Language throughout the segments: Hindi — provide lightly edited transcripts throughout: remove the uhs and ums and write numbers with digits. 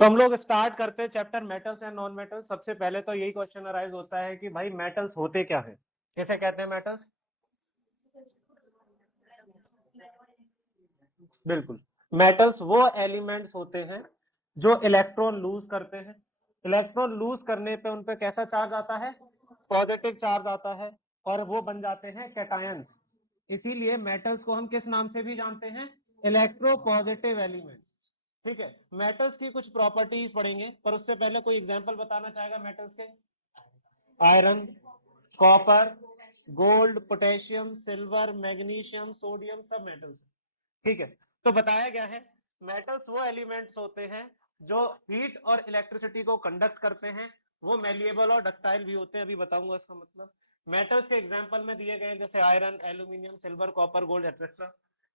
तो हम लोग स्टार्ट करते हैं chapter metals and non metals. सबसे पहले तो यही क्वेश्चन अराइज होता है कि भाई मेटल्स होते क्या है, किसे कहते हैं मेटल्स? बिल्कुल, मेटल्स वो एलिमेंट्स होते हैं जो इलेक्ट्रॉन लूज करते हैं। इलेक्ट्रॉन लूज करने पे उन पे कैसा चार्ज आता है? पॉजिटिव चार्ज आता है, और वो बन जाते हैं कैटायंस। इसीलिए मेटल्स को हम किस नाम से भी जानते हैं? Electropositive elements. ठीक है, मेटल्स की कुछ प्रॉपर्टीज पढ़ेंगे, पर उससे पहले कोई एग्जांपल बताना चाहेगा मेटल्स के? Iron, copper, gold, potassium, silver, magnesium, sodium, सब मेटल्स। ठीक है, तो बताया गया है मेटल्स वो एलिमेंट्स होते हैं जो हीट और इलेक्ट्रिसिटी को कंडक्ट करते हैं। वो मेलिएबल और डक्टाइल भी होते हैं, अभी बताऊंगा इसका मतलब। मेटल्स के एग्जांपल में दिए गए जैसे iron, aluminium, silver, copper, gold etcetera.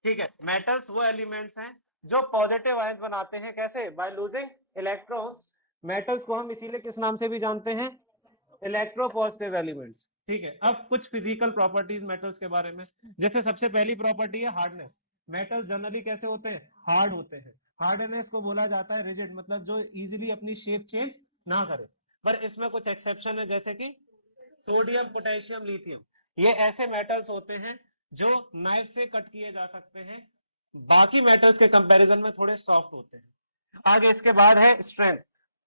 ठीक है, मेटल्स वो एलिमेंट्स हैं जो पॉजिटिव आयंस बनाते हैं। कैसे? By losing electron. मेटल्स को हम इसीलिए किस नाम से भी जानते हैं? Electropositive elements. ठीक है, अब कुछ फिजिकल प्रॉपर्टीज मेटल्स के बारे में। जैसे सबसे पहली प्रॉपर्टी है हार्डनेस। मेटल जनरली कैसे होते हैं? हार्ड होते हैं। हार्डनेस को बोला जाता है रिजिड, मतलब जो इजीली अपनी शेप चेंज ना करे। पर इसमें कुछ एक्सेप्शन है, जैसे कि सोडियम, पोटेशियम, लिथियम। ये ऐसे मेटल्स होते हैं जो नाइफ से कट किए जा सकते हैं, बाकी मेटल्स के कंपैरिजन में थोड़े सॉफ्ट होते हैं। आगे इसके बाद है स्ट्रेंथ।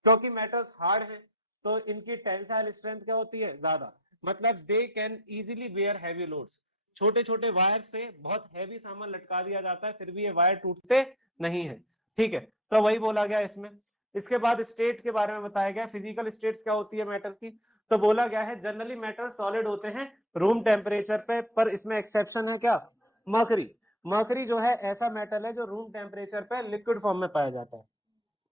क्योंकि मेटल्स हार्ड है तो इनकी टेंसाइल स्ट्रेंथ क्या होती है? ज्यादा। मतलब they can easily bear heavy loads. छोटे छोटे वायर से बहुत हैवी सामान लटका दिया जाता है, फिर भी ये वायर टूटते नहीं है। ठीक है, तो वही बोला गया इसमें। इसके बाद स्टेट के बारे में बताया गया, फिजिकल स्टेट्स क्या होती है मेटल की। तो बोला गया है जनरली मेटल सॉलिड होते हैं रूम टेम्परेचर पे, पर इसमें एक्सेप्शन है क्या? मर्करी। मर्करी जो है ऐसा मेटल है जो रूम टेम्परेचर पे लिक्विड फॉर्म में पाया जाता है।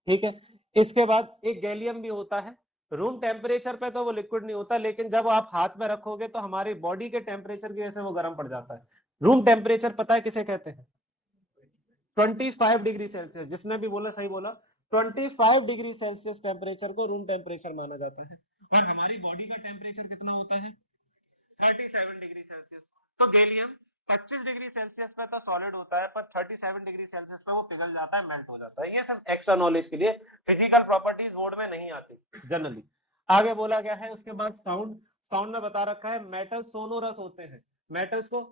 ठीक है, इसके बाद एक गैलियम भी होता है। रूम टेम्परेचर पे तो वो लिक्विड नहीं होता, लेकिन जब आप हाथ में रखोगे तो हमारी बॉडी के टेम्परेचर की वजह से वो गर्म पड़ जाता है। रूम टेम्परेचर पता है किसे कहते हैं? 25 डिग्री सेल्सियस। जिसने भी बोला सही बोला। 25 डिग्री सेल्सियस टेम्परेचर को रूम टेम्परेचर माना जाता है। और हमारी बॉडी का टेम्परेचर कितना होता है? 37 डिग्री सेल्सियस। तो गैलियम 25 डिग्री सेल्सियस पे तो सॉलिड होता है, पर 37 डिग्री सेल्सियस पे वो पिघल जाता है, मेल्ट हो जाता है। ये सब एक्स्ट्रा नॉलेज के लिए, फिजिकल प्रॉपर्टीज बोर्ड में नहीं आती जनरली। आगे बोला गया है उसके बाद साउंड। साउंड में बता रखा है मेटल सोनोरस होते हैं। मेटल्स को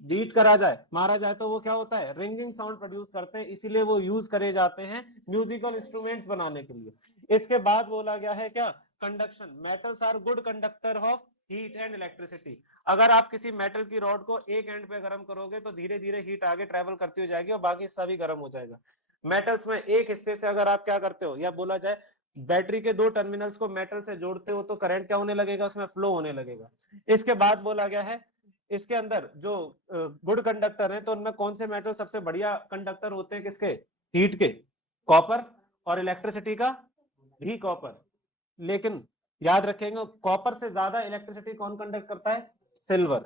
बीट करा जाए, मारा जाए तो वो क्या होता है? रिंगिंग साउंड प्रोड्यूस करते हैं, इसीलिए वो यूज करे जाते हैं म्यूजिकल इंस्ट्रूमेंट्स बनाने के लिए। इसके बाद बोला गया है क्या? Conduction. Metals are good conductor of heat and electricity. अगर आप किसी मेटल की रॉड को एक एंड पे गर्म करोगे तो धीरे धीरे हीट आगे ट्रेवल करती हो जाएगी और बाकी हिस्सा भी गर्म हो जाएगा। मेटल्स में एक हिस्से से अगर आप क्या करते हो, या बोला जाए बैटरी के दो टर्मिनल्स को मेटल से जोड़ते हो तो करंट क्या होने लगेगा? उसमें फ्लो होने लगेगा। इसके बाद बोला गया है इसके अंदर जो गुड कंडक्टर है, तो उनमें कौन से मेटल सबसे बढ़िया कंडक्टर होते हैं? किसके? हीट के। कॉपर। और इलेक्ट्रिसिटी का भी कॉपर। लेकिन याद रखेंगे कॉपर से ज्यादा इलेक्ट्रिसिटी कौन कंडक्ट करता है? सिल्वर।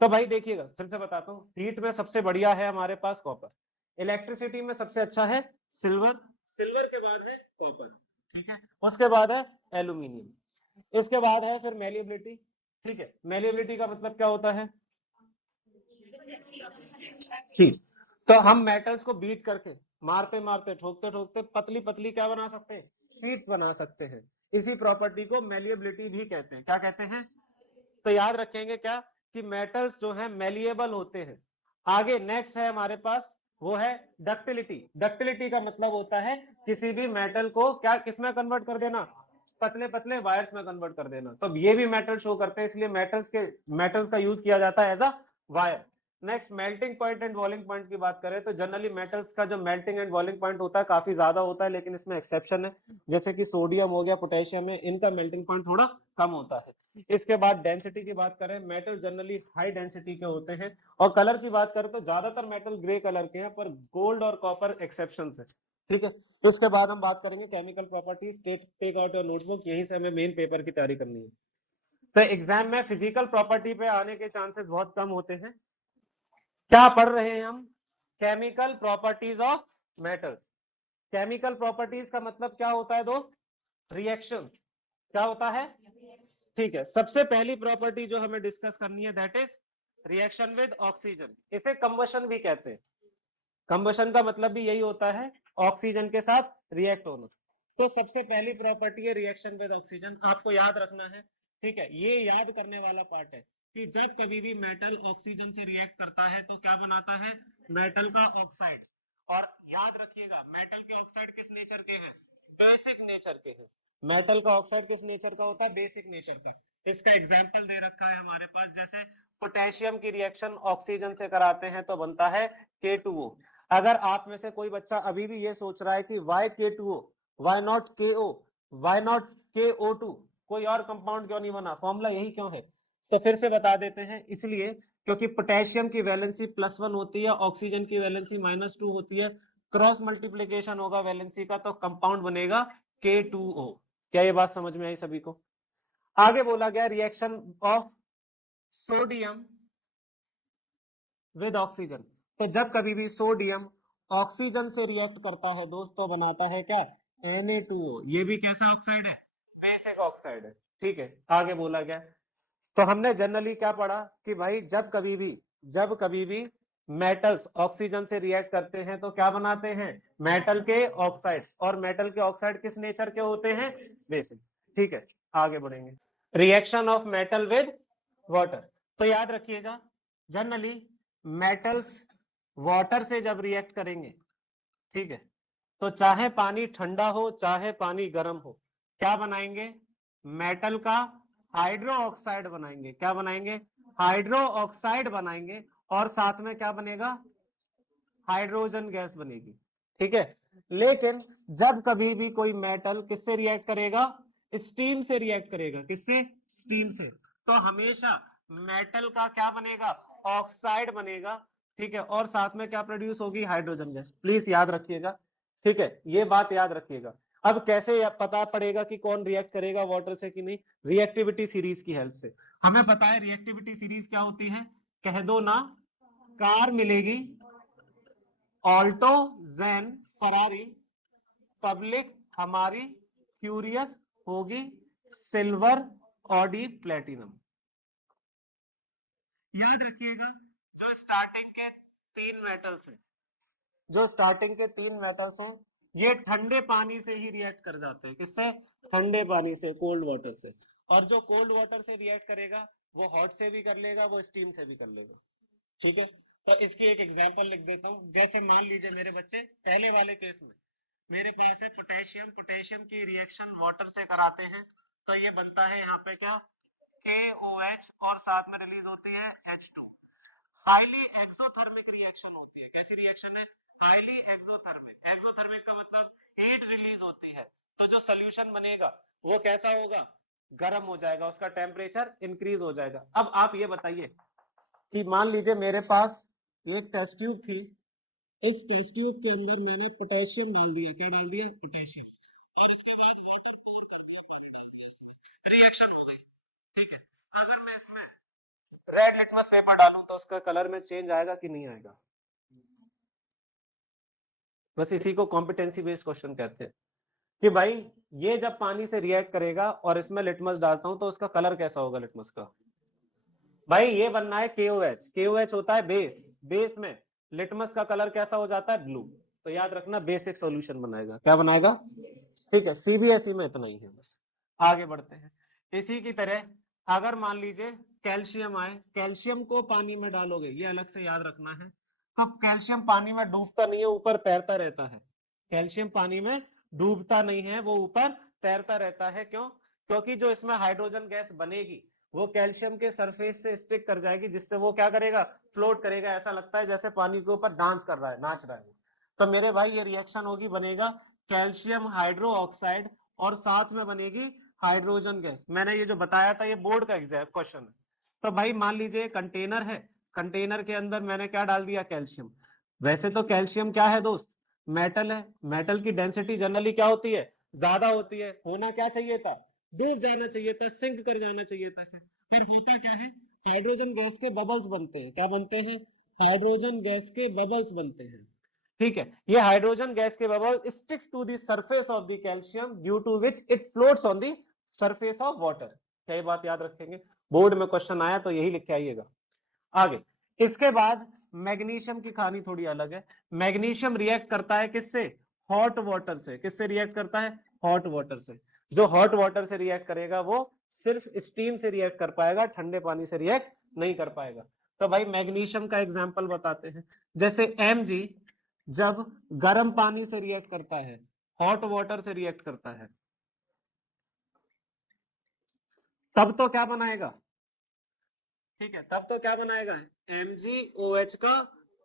तो भाई देखिएगा, फिर से बताता हूँ, हीट में सबसे बढ़िया है हमारे पास कॉपर। इलेक्ट्रिसिटी में सबसे अच्छा है सिल्वर। सिल्वर के बाद है कॉपर। ठीक है, उसके बाद है एल्यूमिनियम। इसके बाद है फिर मेलिएबिलिटी। ठीक है, मेलिएबिलिटी का मतलब क्या होता है? ठीक, तो हम मेटल्स को बीट करके, मारते मारते, ठोकते ठोकते पतली पतली क्या बना सकते हैं? शीट्स बना सकते हैं। इसी प्रॉपर्टी को मेलिएबिलिटी भी कहते हैं। क्या कहते हैं? तो याद रखेंगे क्या? कि मेटल्स जो है मेलिएबल होते हैं। आगे नेक्स्ट है हमारे पास, वो है डक्टिलिटी। डक्टिलिटी का मतलब होता है किसी भी मेटल को क्या किसमें कन्वर्ट कर देना? पतले पतले वायर्स में कन्वर्ट कर देना। तो ये भी मेटल शो करते हैं, इसलिए मेटल्स का यूज किया जाता है as a wire. Next melting point and boiling point की बात करें तो जनरली मेटल्स का जो मेल्टिंग एंड बॉइलिंग पॉइंट होता है काफी ज्यादा होता है, लेकिन इसमें एक्सेप्शन है। जैसे कि सोडियम हो गया, पोटेशियम है, इनका मेल्टिंग पॉइंट थोड़ा कम होता है। इसके बाद डेंसिटी की बात करें, मेटल जनरली हाई डेंसिटी के होते हैं। और कलर की बात करें तो ज्यादातर मेटल ग्रे कलर के हैं, पर गोल्ड और कॉपर एक्सेप्शन है। ठीक है, इसके बाद हम बात करेंगे chemical properties. Take out your notebook, यहीं से हमें मेन पेपर की तैयारी करनी है। तो एग्जाम में फिजिकल प्रॉपर्टी पे आने के चांसेस बहुत कम होते हैं। क्या पढ़ रहे हैं हम? Chemical properties of metals. Chemical properties का मतलब क्या होता है दोस्त? रिएक्शंस। क्या होता है? ठीक है, सबसे पहली प्रॉपर्टी जो हमें डिस्कस करनी है that is reaction with oxygen. इसे कंबशन भी कहते हैं। कंबशन का मतलब भी यही होता है, ऑक्सीजन के साथ रिएक्ट होना। तो सबसे पहली प्रॉपर्टी है रिएक्शन विद ऑक्सीजन, आपको याद रखना है, ठीक है। ये याद करने वाला पार्ट है कि जब कभी भी मेटल ऑक्सीजन से रिएक्ट करता है तो क्या बनाता है, मेटल का ऑक्साइड। और याद रखिएगा मेटल के ऑक्साइड किस नेचर के हैं, बेसिक नेचर के हैं। मेटल का ऑक्साइड किस नेचर का होता है, बेसिक नेचर का। इसका एग्जाम्पल दे रखा है हमारे पास, जैसे पोटेशियम की रिएक्शन ऑक्सीजन से कराते हैं तो बनता है K2O। अगर आप में से कोई बच्चा अभी भी ये सोच रहा है कि why K2O, why not KO, why not KO2, कोई और कंपाउंड क्यों नहीं बना, फॉर्मूला यही क्यों है, तो फिर से बता देते हैं, इसलिए क्योंकि पोटेशियम की वैलेंसी +1 होती है, ऑक्सीजन की वैलेंसी -2 होती है, क्रॉस मल्टीप्लीकेशन होगा वैलेंसी का तो कंपाउंड बनेगा K2O। क्या ये बात समझ में आई सभी को? आगे बोला गया reaction of sodium with oxygen, तो जब कभी भी सोडियम ऑक्सीजन से रिएक्ट करता है दोस्तों बनाता है क्या, Na2O। ये भी कैसा ऑक्साइड है, बेसिक ऑक्साइड है, ठीक है। आगे बोला गया, तो हमने जनरली क्या पढ़ा कि भाई जब कभी भी मेटल्स ऑक्सीजन से रिएक्ट करते हैं तो क्या बनाते हैं, मेटल के ऑक्साइड्स, और मेटल के ऑक्साइड किस नेचर के होते हैं, बेसिक, ठीक है। आगे बढ़ेंगे, reaction of metal with water, तो याद रखिएगा जनरली मेटल्स वाटर से जब रिएक्ट करेंगे, ठीक है, तो चाहे पानी ठंडा हो चाहे पानी गर्म हो, क्या बनाएंगे, मेटल का हाइड्रो ऑक्साइड बनाएंगे। क्या बनाएंगे, हाइड्रो ऑक्साइड बनाएंगे, और साथ में क्या बनेगा, हाइड्रोजन गैस बनेगी, ठीक है। लेकिन जब कभी भी कोई मेटल किससे रिएक्ट करेगा, स्टीम से रिएक्ट करेगा, किससे, स्टीम से, तो हमेशा मेटल का क्या बनेगा, ऑक्साइड बनेगा, ठीक है, और साथ में क्या प्रोड्यूस होगी, हाइड्रोजन गैस। प्लीज याद रखिएगा, ठीक है, ये बात याद रखिएगा। अब कैसे पता पड़ेगा कि कौन रिएक्ट करेगा वाटर से कि नहीं, रिएक्टिविटी सीरीज की हेल्प से। हमें पता है रिएक्टिविटी सीरीज क्या होती है, कह दो ना, कार मिलेगी, ऑल्टो, जैन, फरारी, पब्लिक हमारी, क्यूरियस होगी, सिल्वर, ऑडी, प्लेटिनम। याद रखिएगा, जो स्टार्टिंग के तीन मेटल्स हैं, जो स्टार्टिंग के तीन मेटल्स हैं, ये ठंडे पानी से ही रिएक्ट कर जाते हैं, किससे, ठंडे पानी से, कोल्ड वाटर से। और जो कोल्ड वाटर से रिएक्ट करेगा वो हॉट से भी कर लेगा, वो स्टीम से भी कर लेगा, ठीक है। तो इसकी एक एग्जांपल लिख देता हूं, जैसे मान लीजिए मेरे बच्चे पहले वाले केस में मेरे पास है पोटेशियम, पोटेशियम की रिएक्शन वाटर से कराते हैं तो ये बनता है यहाँ पे क्या, KOH, और साथ में रिलीज होती है H2। हाईली एक्सोथर्मिक रिएक्शन होती है, कैसी रिएक्शन है, हाईली एक्सोथर्मिक। एक्सोथर्मिक का मतलब हीट रिलीज होती है, तो जो सोल्यूशन बनेगा वो कैसा होगा, गर्म हो जाएगा, उसका टेम्परेचर इंक्रीज हो जाएगा। अब आप ये बताइए कि मान लीजिए मेरे पास एक टेस्ट ट्यूब थी, इस टेस्ट ट्यूब के अंदर मैंने पोटेशियम डाल दिया, क्या डाल दिया, पोटेशियम, और इसके बाद रिएक्शन हो गई, ठीक है। अगर मैं इसमें रेड लिटमस पेपर डालूं तो उसका कलर में चेंज आएगा कि नहीं आएगा, बस इसी को कॉम्पिटेंसी बेस्ड क्वेश्चन कहते हैं कि भाई ये जब पानी से रिएक्ट करेगा और इसमें लिटमस डालता हूं तो उसका कलर कैसा होगा लिटमस का, भाई ये बनना है KOH, KOH होता है बेस, बेस में लिटमस का कलर कैसा हो जाता है, ब्लू। तो याद रखना बेसिक सॉल्यूशन बनाएगा, क्या बनाएगा, ठीक है। CBSE में इतना ही है बस। आगे बढ़ते हैं, इसी की तरह अगर मान लीजिए कैल्शियम आए, कैल्शियम को पानी में डालोगे, ये अलग से याद रखना है, तो कैल्शियम पानी में डूबता नहीं है, ऊपर तैरता रहता है। कैल्शियम पानी में डूबता नहीं है, वो ऊपर तैरता रहता है, क्यों, क्योंकि जो इसमें हाइड्रोजन गैस बनेगी वो कैल्शियम के सरफेस से स्टिक कर जाएगी, जिससे वो क्या करेगा, फ्लोट करेगा, ऐसा लगता है जैसे पानी के ऊपर डांस कर रहा है, नाच रहा है। तो मेरे भाई ये रिएक्शन होगी, बनेगा कैल्शियम हाइड्रो ऑक्साइड, और साथ में बनेगी हाइड्रोजन गैस। मैंने ये जो बताया था ये बोर्ड का एग्जाम क्वेश्चन है। तो भाई मान लीजिए कंटेनर है, कंटेनर के अंदर मैंने क्या डाल दिया, कैल्शियम। वैसे तो कैल्शियम क्या है दोस्त, मेटल है, मेटल की डेंसिटी जनरली क्या होती है, ज्यादा होती है, होना क्या चाहिए था, डूब जाना चाहिए था, सिंक कर जाना चाहिए था, पर होता क्या है, हाइड्रोजन गैस के बबल्स बनते हैं, क्या बनते हैं, हाइड्रोजन गैस के बबल्स बनते हैं, ठीक है। ये हाइड्रोजन गैस के bubble sticks to the surface of the calcium due to which it floats on the surface of water. क्या ये बात याद रखेंगे, बोर्ड में क्वेश्चन आया तो यही लिख के आइएगा। आगे इसके बाद मैग्नीशियम की कहानी थोड़ी अलग है। मैग्नीशियम रिएक्ट करता है किससे, हॉट वाटर से। किससे रिएक्ट करता है? हॉट वाटर से। जो हॉट वाटर से रिएक्ट करेगा वो सिर्फ स्टीम से रिएक्ट कर पाएगा, ठंडे पानी से रिएक्ट नहीं कर पाएगा। तो भाई मैग्नीशियम का एग्जांपल बताते हैं। जैसे Mg जब गर्म पानी से रिएक्ट करता है, हॉट वाटर से रिएक्ट करता है, तब तो क्या बनाएगा? ठीक है, तब तो क्या बनाएगा? MgOH का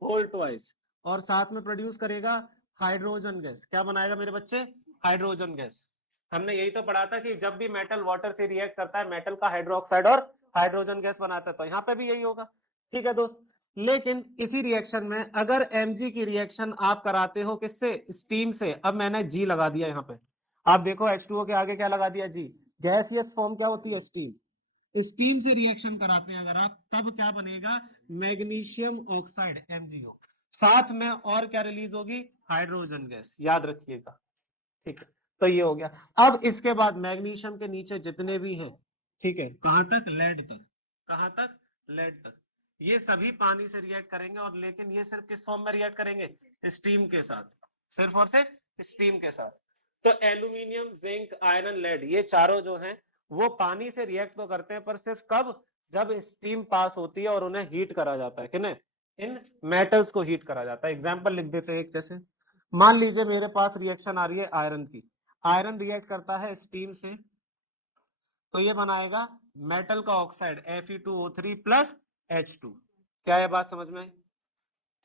होल ट्वाइस, और साथ में प्रोड्यूस करेगा हाइड्रोजन गैस। क्या बनाएगा मेरे बच्चे? Hydrogen gas. हमने यही तो पढ़ा था कि जब भी मेटल वाटर से रिएक्ट करता है, मेटल का हाइड्रोक्साइड और हाइड्रोजन गैस बनाता है। तो यहाँ पे भी यही होगा। ठीक है दोस्त, लेकिन इसी रिएक्शन में अगर Mg की रिएक्शन आप कराते हो किससे? स्टीम से। अब मैंने G लगा दिया यहाँ पे, आप देखो H2O के आगे क्या लगा दिया? G। गैसियस फॉर्म क्या होती है? स्टीम। स्टीम से रिएक्शन कराते हैं अगर आप, तब क्या बनेगा? Magnesium oxide MgO। साथ में और क्या रिलीज होगी? Hydrogen gas. याद रखिएगा। ठीक है, तो ये हो गया। अब इसके बाद मैग्नीशियम के नीचे जितने भी हैं, ठीक है, कहां तक? लेड तक। कहां तक? लेड तक। ये सभी पानी से रिएक्ट करेंगे, और लेकिन ये सिर्फ किस फॉर्म में रिएक्ट करेंगे? स्टीम के साथ। सिर्फ और सिर्फ स्टीम के साथ। तो एल्यूमिनियम, जिंक, आयरन, लेड, ये चारों जो हैं वो पानी से रिएक्ट तो करते हैं, पर सिर्फ कब? जब स्टीम पास होती है और उन्हें हीट करा जाता है। किन्हें? इन मेटल्स को हीट करा जाता है। एग्जाम्पल लिख देते हैं एक। जैसे मान लीजिए मेरे पास रिएक्शन आ रही है आयरन की। आयरन रिएक्ट करता है स्टीम से, तो ये बनाएगा मेटल का ऑक्साइड Fe2O3 प्लस H2। क्या ये बात समझ में आई?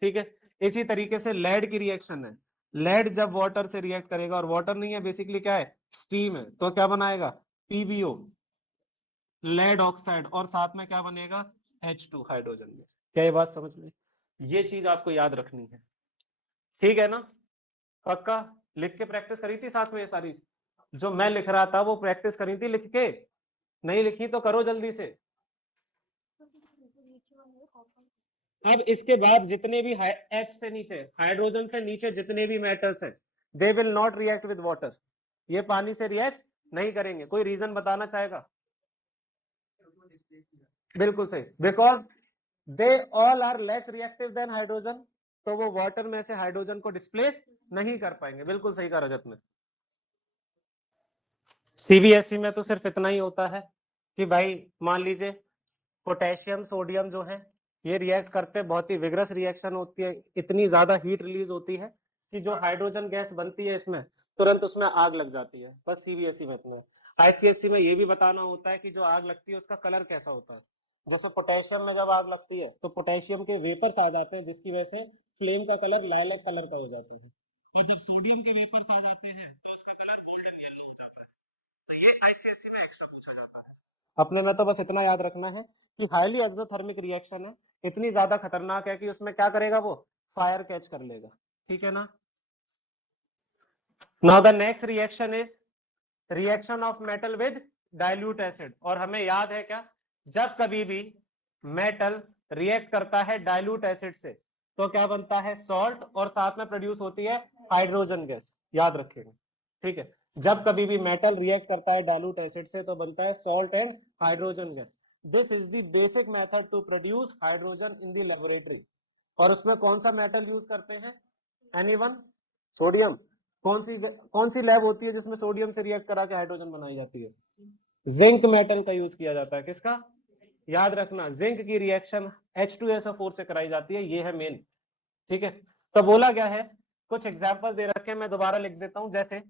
ठीक है, इसी तरीके से लेड की रिएक्शन है। लेड जब वाटर से रिएक्ट करेगा, और वाटर नहीं है बेसिकली, क्या है? स्टीम है, तो क्या बनाएगा? PbO, लेड ऑक्साइड, और साथ में क्या बनेगा? H2, hydrogen gas. क्या ये बात समझ में? ये चीज आपको याद रखनी है। ठीक है ना? पक्का? लिख के प्रैक्टिस करी थी साथ में ये सारी? जो मैं लिख रहा था वो प्रैक्टिस करी थी लिख के? नहीं लिखी तो करो जल्दी से। अब इसके बाद जितने भी H से नीचे, हाइड्रोजन से नीचे जितने भी मेटल्स हैं, they will not react with water. ये पानी से रिएक्ट नहीं करेंगे। कोई रीजन बताना चाहेगा? बिल्कुल सही, because they all are less reactive than hydrogen. तो वो वाटर में से हाइड्रोजन को डिस्प्लेस नहीं कर पाएंगे। बिल्कुल सही कहा रजत ने। सीबीएसई में तो सिर्फ इतना ही होता है कि भाई मान लीजिए पोटेशियम सोडियम जो है ये रिएक्ट करते, बहुत ही विग्रस रिएक्शन होती है, इतनी ज्यादा हीट रिलीज होती है कि जो हाइड्रोजन गैस बनती है इसमें तुरंत उसमें आग लग जाती है। बस सीबीएसई में इतना है। आईसीएससी में ये भी बताना होता है कि जो आग लगती है उसका कलर कैसा होता है। जैसे पोटेशियम में जब आग लगती है तो पोटेशियम के वेपर्स आ जाते हैं, जिसकी वजह से फ्लेम का कलर लाल कलर का हो जाता है। और जब सोडियम के वेपर्स आ जाते हैं तो उसका कलर गोल्डन येलो हो जाता है। तो ये आईसीएससी में एक्स्ट्रा पूछा जाता है। अपने में तो बस इतना याद रखना है कि हाईली एक्सोथर्मिक रिएक्शन है, इतनी ज्यादा खतरनाक है कि उसमें क्या करेगा? वो फायर कैच कर लेगा। ठीक है ना? Now the next reaction is reaction of metal with dilute acid. और हमें याद है क्या? जब कभी भी मेटल रिएक्ट करता है डाइल्यूट एसिड से तो क्या बनता है? सॉल्ट, और साथ में प्रोड्यूस होती है हाइड्रोजन गैस। याद रखेंगे। ठीक है, जब कभी भी मेटल रिएक्ट करता है डाइल्यूट एसिड से तो बनता है salt and hydrogen gas. This is the basic method to produce hydrogen in the laboratory. और उसमें कौन सा मेटल यूज करते हैं? एनीवन? सोडियम। कौन सी लैब होती है जिसमें सोडियम से रिएक्ट करा के हाइड्रोजन बनाई जाती है? जिंक मेटल का यूज किया जाता है। किसका? याद रखना, जिंक की रिएक्शन H2SO4 से कराई जाती है। ये है मेन। ठीक है, तो बोला गया है, कुछ एग्जांपल दे रखे हैं, मैं दोबारा लिख देता हूं। जैसे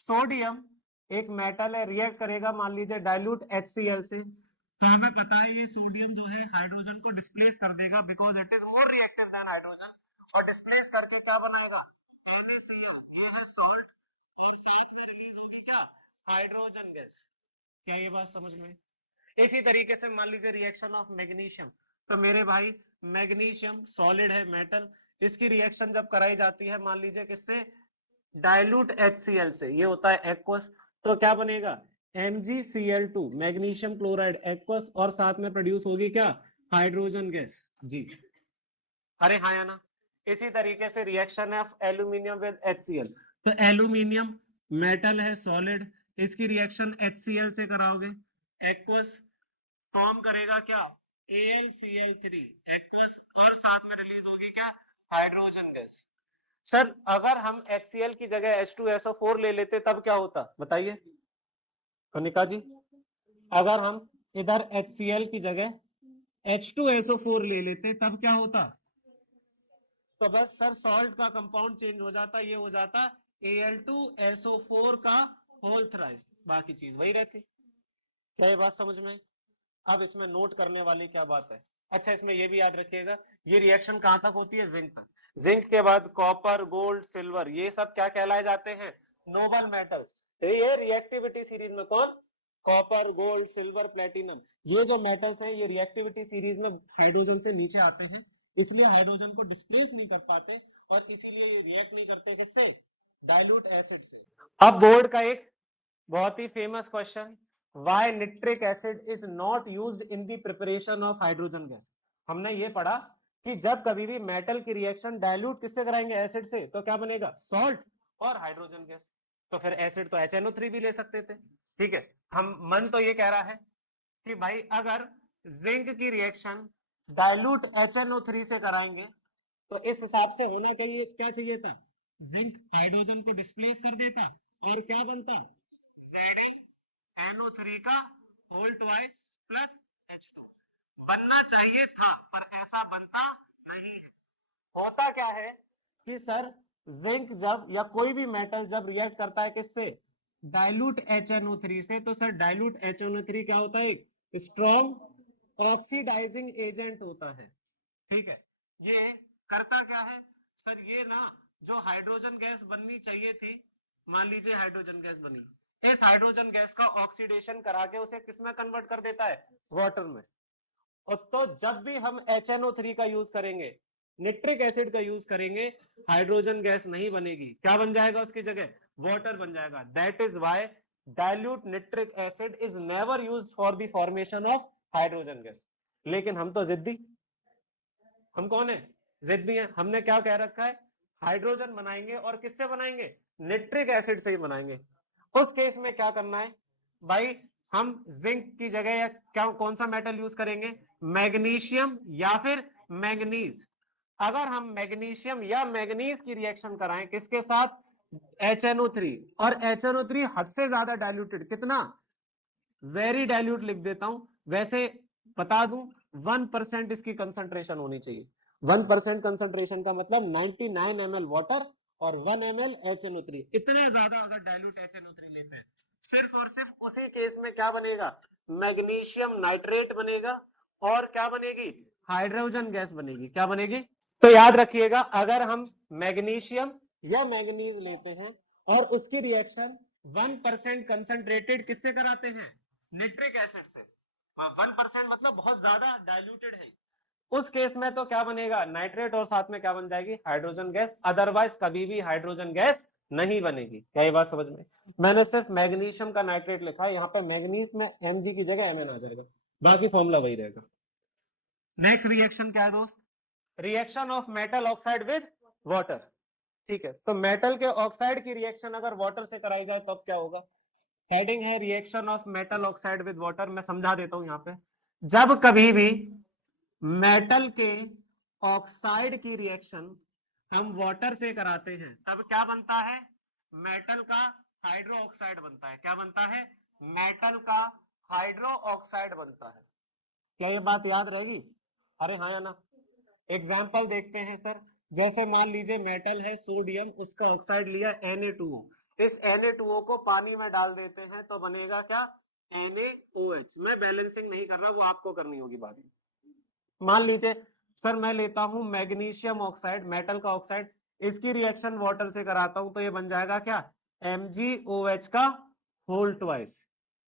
सोडियम एक मेटल है, रिएक्ट करेगा मान लीजिए डाइल्यूट HCl से, तो हमें पता है ये सोडियम जो है हाइड्रोजन को डिस्प्लेस कर देगा, because it is more reactive than hydrogen. और डिस्प्लेस करके क्या बनाएगा? NaCl, ये है सॉल्ट, और साथ में रिलीज होगी क्या? Hydrogen gas. क्या ये बात समझ में? इसी तरीके से मान लीजिए रिएक्शन ऑफ मैग्नीशियम। तो मेरे भाई मैग्नीशियम सॉलिड है, मेटल, इसकी रिएक्शन जब कराई जाती है मान लीजिए किससे? डाइल्यूट HCl से, ये होता है एक्वस। तो क्या बनेगा? MgCl2, मैग्नीशियम क्लोराइड एक्वस, और साथ में प्रोड्यूस होगी क्या? Hydrogen gas. जी, अरे हाँ या ना? इसी तरीके से रिएक्शन है एल्यूमिनियम विद HCl। तो एल्यूमिनियम मेटल है सॉलिड, इसकी रिएक्शन HCl से कराओगे, एक्वस, फॉर्म करेगा क्या? AlCl3 एक्वस, और साथ में रिलीज होगी क्या? Hydrogen gas. सर अगर हम HCl की जगह H2SO4 ले लेते तब क्या होता, बताइए कनिका जी। अगर हम इधर HCl की जगह H2SO4 ले लेते तब क्या होता? तो बस सर सॉल्ट का कंपाउंड चेंज हो जाता, ये हो जाता Al2SO4 का होल थ्राइस, बाकी चीज वही रहती। क्या ये बात समझ में आई? अब इसमें नोट करने वाली क्या बात है, अच्छा इसमें ये भी याद रखिएगा, ये रिएक्शन कहां तक होती है, जिंक तक। जिंक के बाद कॉपर, गोल्ड, सिल्वर, ये सब क्या कहलाए जाते हैं, नोबल मेटल्स। ये रिएक्टिविटी सीरीज में कौन, कॉपर, गोल्ड, सिल्वर, प्लेटिनम, ये जो मेटल्स हैं ये रिएक्टिविटी सीरीज में हाइड्रोजन से नीचे आते हैं, इसलिए हाइड्रोजन को डिस्प्लेस नहीं कर पाते और इसीलिए ये रिएक्ट नहीं करते किससे, डाइल्यूट एसिड से। अब बोर्ड का एक बहुत ही famous question, why nitric acid is not used in the preparation of hydrogen gas. हमने ये पढ़ा कि जब कभी भी मेटल की रिएक्शन डाइल्यूट किससे कराएंगे, एसिड से, तो क्या बनेगा, सॉल्ट और हाइड्रोजन गैस। तो फिर एसिड तो HNO3 भी ले सकते थे, ठीक है। हम मन तो ये कह रहा है कि भाई अगर जिंक की रिएक्शन डाइल्यूट HNO3 से कराएंगे तो इस हिसाब से होना चाहिए, क्या चाहिए था, जिंक हाइड्रोजन को डिस्प्लेस कर देता और क्या बनता, ZnNO3 का होल ट्वाइस प्लस H2 बनना चाहिए था, पर ऐसा बनता नहीं है। होता क्या है कि सर जिंक जब या कोई भी मेटल जब रिएक्ट करता है किससे, डाइल्यूट HNO3 से, तो सर डाइल्यूट HNO3 क्या होता है, स्ट्रॉन्ग ऑक्सीडाइजिंग एजेंट होता है, ठीक है। ये करता क्या है सर, ये ना जो हाइड्रोजन गैस बननी चाहिए थी, मान लीजिए हाइड्रोजन गैस बनी, इस हाइड्रोजन गैस का ऑक्सीडेशन करा के उसे किस में कन्वर्ट कर देता है, वाटर में। और तो जब भी हम HNO3 का यूज करेंगे, निट्रिक एसिड का यूज करेंगे, हाइड्रोजन गैस नहीं बनेगी, क्या बन जाएगा उसकी जगह, वाटर बन जाएगा। That is why dilute nitric acid is never used for the formation of hydrogen gas. लेकिन हम तो जिद्दी, हम कौन है, जिद्दी हैं। हमने क्या कह रखा है, हाइड्रोजन बनाएंगे और किससे बनाएंगे, निट्रिक एसिड से ही बनाएंगे। उस केस में क्या करना है भाई, हम जिंक की जगह या क्या कौन सा मेटल यूज करेंगे, मैग्नीशियम या फिर मैग्नीज। अगर हम मैग्नीशियम या मैग्नीज की रिएक्शन कराएं किसके साथ, HNO3, और HNO3 हद से ज्यादा डाइल्यूटेड, कितना, वेरी डाइल्यूट लिख देता हूं, वैसे बता दूं 1% इसकी कंसंट्रेशन होनी चाहिए। 1% कंसंट्रेशन का मतलब 99 ml वाटर और 1 ml HNO3, इतने ज्यादा अगर डाइल्यूट HNO3 लेते हैं, सिर्फ और सिर्फ उसी केस में क्या बनेगा, मैग्नीशियम नाइट्रेट बनेगा और क्या बनेगी, हाइड्रोजन गैस बनेगी। क्या बनेगी, तो याद रखिएगा, अगर हम मैग्नीशियम या मैग्नीज लेते हैं और उसकी रिएक्शन 1% कंसंट्रेटेड किससे कराते हैं, निट्रिक एसिड से, 1% मतलब बहुत ज्यादा डाइल्यूटेड है, उस केस में तो क्या बनेगा, नाइट्रेट और साथ में क्या बन जाएगी, हाइड्रोजन गैस। अदरवाइज कभी भी हाइड्रोजन गैस नहीं बनेगी। क्या ये बात समझ में, मैंने सिर्फ मैग्नीशियम का नाइट्रेट लिखा है, यहाँ पे मैग्नीज में Mg की जगह Mn आ जाएगा, बाकी फॉर्मूला वही रहेगा। नेक्स्ट रिएक्शन क्या है दोस्त, reaction of metal oxide with water, ठीक है। तो मेटल के ऑक्साइड की रिएक्शन अगर वाटर से कराई जाए तो अब क्या होगा, हेडिंग है reaction of metal oxide with water. मैं समझा देता हूं यहाँ पे, जब कभी भी मेटल के ऑक्साइड की रिएक्शन हम वाटर से कराते हैं तब क्या बनता है, मेटल का हाइड्रो ऑक्साइड बनता है। क्या बनता है, मेटल का हाइड्रो ऑक्साइड बनता है। क्या ये बात याद रहेगी, अरे हाँ या ना। एग्जाम्पल देखते हैं सर, जैसे मान लीजिए मेटल है सोडियम, उसका ऑक्साइड लिया Na2O, इस Na2O को पानी में डाल देते हैं तो बनेगा क्या, NaOH। मैं बैलेंसिंग नहीं कर रहा, वो आपको करनी होगी बात। मान लीजिए सर मैं लेता हूं मैग्नीशियम ऑक्साइड, मेटल का ऑक्साइड, इसकी रिएक्शन वाटर से कराता हूं तो ये बन जाएगा क्या, MgOH का होल ट्वाइस।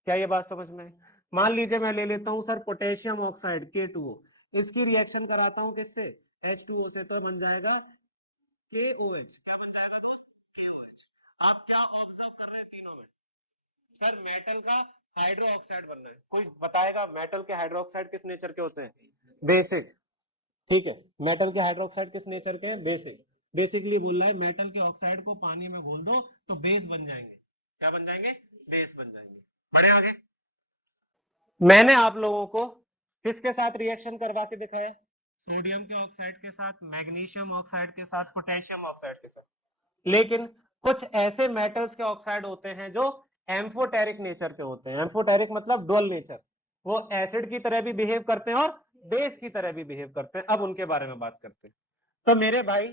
क्या ये बात समझ में, मान लीजिए मैं ले लेता हूं सर पोटेशियम ऑक्साइड K2O, इसकी रिएक्शन कराता हूं किससे, H2O से, तो बन जाएगा KOH। क्या बन जाएगा दोस्त, KOH। आप क्या ऑब्जर्व कर रहे हैं तीनों में, सर मेटल का हाइड्रो ऑक्साइड बनना है, कोई बताएगा मेटल के हाइड्रो ऑक्साइड किस नेचर के होते हैं, बेसिक, ठीक है। मेटल के हाइड्रोक्साइड किस नेचर के हैं, बेसिक। बेसिकली बोल रहा है मेटल के ऑक्साइड को पानी में घोल दो तो बेस बन जाएंगे। क्या बन जाएंगे, बेस बन जाएंगे। बढ़े आगे, मैंने आप लोगों को किसके साथ रिएक्शन करवा के दिखाया, सोडियम के ऑक्साइड के साथ, मैग्नीशियम ऑक्साइड के साथ, पोटेशियम ऑक्साइड के साथ। लेकिन कुछ ऐसे मेटल्स के ऑक्साइड होते हैं जो एम्फोटेरिक नेचर के होते हैं। एम्फोटेरिक मतलब डुअल नेचर, वो एसिड की तरह भी बिहेव करते हैं और बेस की तरह भी बिहेव करते हैं। अब उनके बारे में बात करते हैं। तो मेरे भाई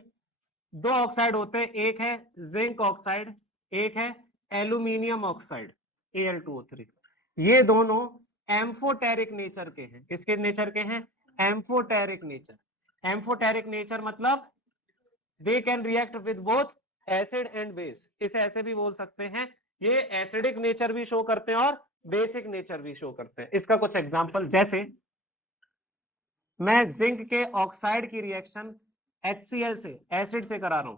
दो ऑक्साइड होते हैं, एक है जिंक ऑक्साइड, एक है एल्यूमिनियम ऑक्साइड Al2O3। ये दोनों एम्फोटेरिक नेचर के हैं। किसके नेचर के हैं? Amphoteric nature. एम्फोटेरिक नेचर मतलब they can react with both acid and base. इसे ऐसे भी बोल सकते हैं, ये एसिडिक नेचर भी शो करते हैं और बेसिक नेचर भी शो करते हैं। इसका कुछ एग्जांपल, जैसे मैं जिंक के ऑक्साइड की रिएक्शन HCl से, एसिड से करा रहा हूं,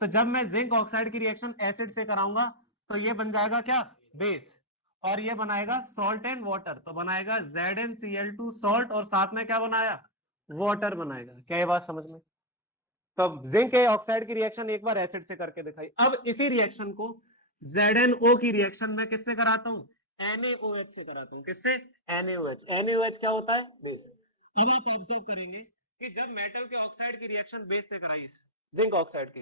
तो जब मैं जिंक ऑक्साइड की रिएक्शन एसिड से कराऊंगा तो ये बन जाएगा क्या? बेस। और ये बनाएगा सॉल्ट एंड वाटर, तो बनाएगा ZnCl2 सॉल्ट, और साथ में क्या बनाया? वाटर बनाएगा। क्या ये बात समझ में? तो जिंक के ऑक्साइड की रिएक्शन एक बार एसिड से करके दिखाई। अब इसी रिएक्शन को ZnO की रिएक्शन में किससे कराता हूं? NaOH से कराता हूं। किससे? NaOH। NaOH क्या होता है? बेस। अब आप ऑब्जर्व करेंगे कि जब मेटल के ऑक्साइड की रिएक्शन बेस से कराई, जिंक ऑक्साइड की,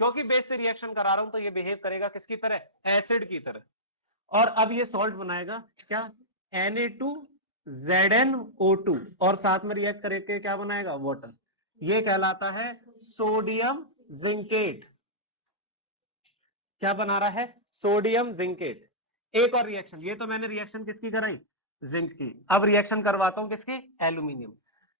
क्योंकि बेस से रिएक्शन करा रहा हूं तो ये बिहेव करेगा किसकी तरह? एसिड की तरह। और अब ये सॉल्ट बनाएगा क्या? Na2ZnO2, और साथ में रिएक्ट करके क्या बनाएगा? वाटर। ये कहलाता है सोडियम जिंकेट। क्या बना रहा है? Sodium zincate. एक और रिएक्शन, ये तो मैंने रिएक्शन किसकी कराई? जिंक की। अब रिएक्शन करवाता हूं किसकी? एल्यूमिनियम।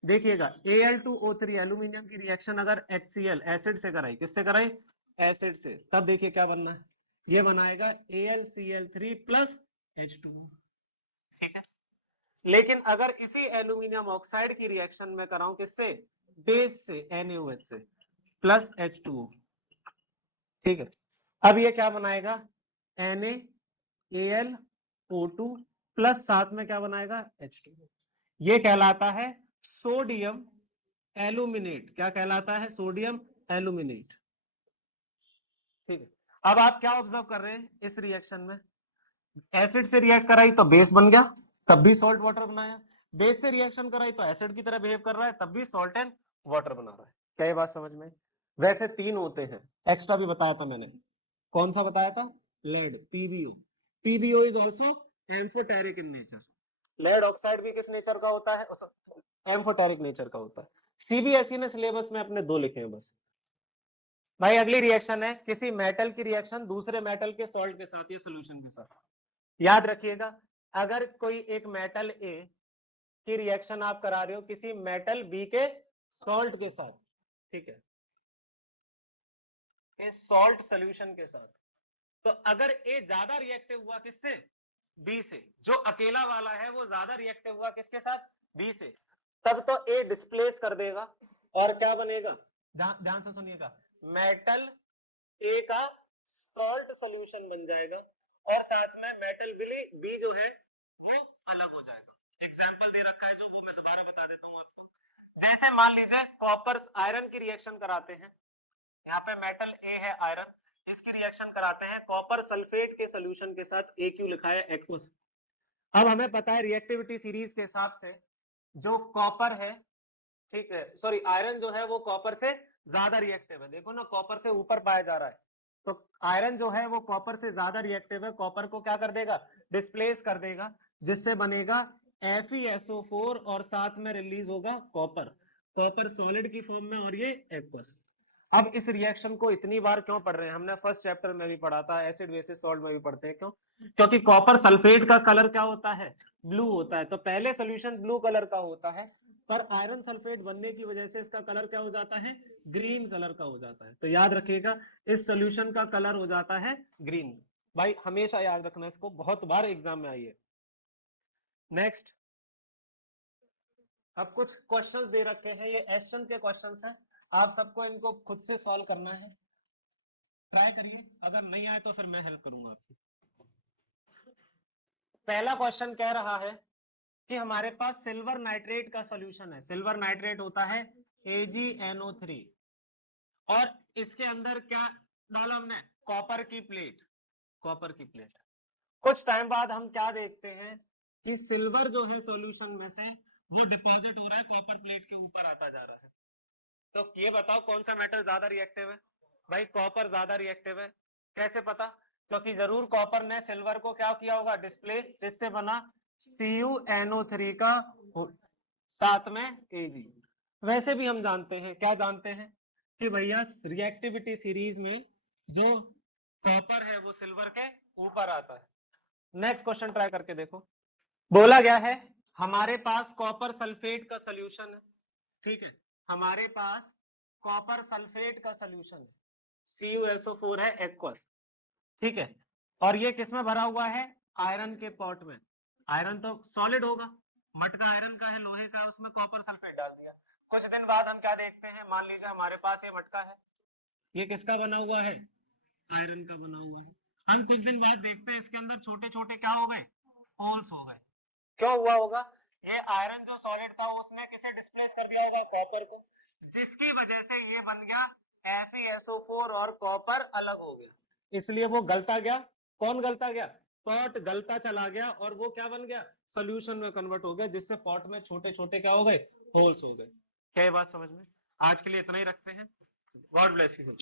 देखिएगा Al2O3 एल्यूमिनियम की रिएक्शन अगर HCl एसिड से कराई, किससे कराई? एसिड से, तब देखिए क्या बनना है? ये बनाएगा AlCl3 प्लस H2O। ठीक है। लेकिन अगर इसी एल्यूमिनियम ऑक्साइड की रिएक्शन में कराऊं किससे? बेस से, NaOH से, प्लस H2O। ठीक है। अब ये क्या बनाएगा? NaAlO2 प्लस साथ में क्या बनाएगा? H2O। ये कहलाता है सोडियम एल्यूमिनेट। क्या कहलाता है? Sodium aluminate. ठीक है। अब आप क्या ऑब्जर्व कर रहे हैं इस रिएक्शन में? एसिड से रिएक्ट कराई तो बेस बन गया, तब भी सॉल्ट वाटर बनाया। बेस से रिएक्शन कराई तो एसिड की तरह बिहेव कर रहा है, तब भी सॉल्ट एंड वाटर बना रहा है। क्या ये बात समझ में? वैसे तीन होते हैं, एक्स्ट्रा भी बताया था मैंने। कौन सा बताया था? Lead, PbO। PbO is also amphoteric in nature. Lead oxide भी किस नेचर का होता है? एम्फोटेरिक नेचर का होता है। CBSE ने सिलेबस में अपने दो लिखे हैं बस। भाई अगली रिएक्शन है किसी मेटल की रिएक्शन दूसरे मेटल के सॉल्ट के साथ या सोल्यूशन के साथ। याद रखिएगा, अगर कोई एक मेटल A की रिएक्शन आप करा रहे हो किसी मेटल B के सॉल्ट के साथ, ठीक है, इस सॉल्ट सोल्यूशन के साथ, तो अगर A ज्यादा रिएक्टिव हुआ किससे? B से। जो अकेला वाला है वो ज्यादा रिएक्टिव हुआ किसके साथ? B से। तब तो A डिस्प्लेस कर देगा और क्या बनेगा? ध्यान से सुनिएगा, मेटल A का सॉल्ट सॉल्यूशन बन जाएगा और साथ में मेटल बी जो है वो अलग हो जाएगा। एग्जाम्पल दे रखा है जो, वो मैं दोबारा बता देता हूं आपको। जैसे मान लीजिए कॉपर आयरन की रिएक्शन कराते हैं, यहाँ पे मेटल ए है आयरन, इसकी रिएक्शन कराते हैं कॉपर सल्फेट के सोल्यूशन के साथ, AQ लिखा है एक्वस। अब हमें पता है रिएक्टिविटी सीरीज के हिसाब से जो कॉपर है, ठीक है, सॉरी आयरन जो है वो कॉपर से ज्यादा रिएक्टिव है। देखो ना, कॉपर से ऊपर पाया जा रहा है, तो आयरन जो है वो कॉपर से ज्यादा रिएक्टिव है, कॉपर को क्या कर देगा? डिस्प्लेस कर देगा, जिससे बनेगा FeSO4 और साथ में रिलीज होगा कॉपर। कॉपर सॉलिड की फॉर्म में और ये एक्वस। अब इस रिएक्शन को इतनी बार क्यों पढ़ रहे हैं? हमने फर्स्ट चैप्टर में भी पढ़ा था, एसिड बेसिस सॉल्ट में भी पढ़ते हैं। क्यों? क्योंकि कॉपर सल्फेट का कलर क्या होता है? ब्लू होता है। तो पहले सोल्यूशन ब्लू कलर का होता है, पर आयरन सल्फेट बनने की वजह से इसका कलर क्या हो जाता है? ग्रीन कलर का हो जाता है। तो याद रखिएगा, इस सोल्यूशन का कलर हो जाता है ग्रीन। भाई हमेशा याद रखना इसको, बहुत बार एग्जाम में आई है। नेक्स्ट, अब कुछ क्वेश्चंस दे रखे हैं, ये एसएन के क्वेश्चंस हैं, आप सबको इनको खुद से सॉल्व करना है। ट्राई करिए, अगर नहीं आए तो फिर मैं हेल्प करूंगा आपकी। पहला क्वेश्चन कह रहा है कि हमारे पास सिल्वर नाइट्रेट का सॉल्यूशन है। सिल्वर नाइट्रेट होता है AgNO3, और इसके अंदर क्या डाला हमने? कॉपर की प्लेट। कॉपर की प्लेट। कुछ टाइम बाद हम क्या देखते हैं कि सिल्वर जो है सॉल्यूशन में से वो डिपॉजिट हो रहा है कॉपर प्लेट के ऊपर आता जा रहा है। तो ये बताओ कौन सा मेटल ज्यादा रिएक्टिव है? भाई कॉपर ज्यादा रिएक्टिव है। कैसे पता? क्योंकि जरूर कॉपर ने सिल्वर को क्या किया होगा, डिस्प्लेस, जिससे बना CuNO3 का साथ में Ag। वैसे भी हम जानते हैं, क्या जानते हैं कि भैया रिएक्टिविटी सीरीज में जो कॉपर है वो सिल्वर के ऊपर आता है। नेक्स्ट क्वेश्चन ट्राई करके देखो। बोला गया है हमारे पास कॉपर सल्फेट का सोल्यूशन है, ठीक है, हमारे पास कॉपर सल्फेट का सोल्यूशन है, CuSO4 है एक्वस, ठीक है, और ये किसमें भरा हुआ है? आयरन के पॉट में। आयरन तो सॉलिड होगा, मटका आयरन का है, लोहे का है, उसमें कॉपर सल्फेट डाल दिया। कुछ दिन बाद हम क्या देखते हैं, मान लीजिए हमारे पास ये मटका है, ये किसका बना हुआ है? आयरन का बना हुआ है। हम कुछ दिन बाद देखते हैं इसके अंदर छोटे छोटे क्या हो गए? होल्स हो गए। क्यों हुआ होगा? ये आयरन जो सॉलिड था उसने किसे डिस्प्लेस कर दिया होगा? कॉपर को, जिसकी वजह से ये बन गया FeSO4 और कॉपर अलग हो गया, इसलिए वो गलता गया। कौन गलता गया? पॉट गलता चला गया और वो क्या बन गया? सोल्यूशन में कन्वर्ट हो गया, जिससे पॉट में छोटे छोटे क्या हो गए? होल्स हो गए। क्या ये बात समझ में? आज के लिए इतना ही रखते हैं। God bless you.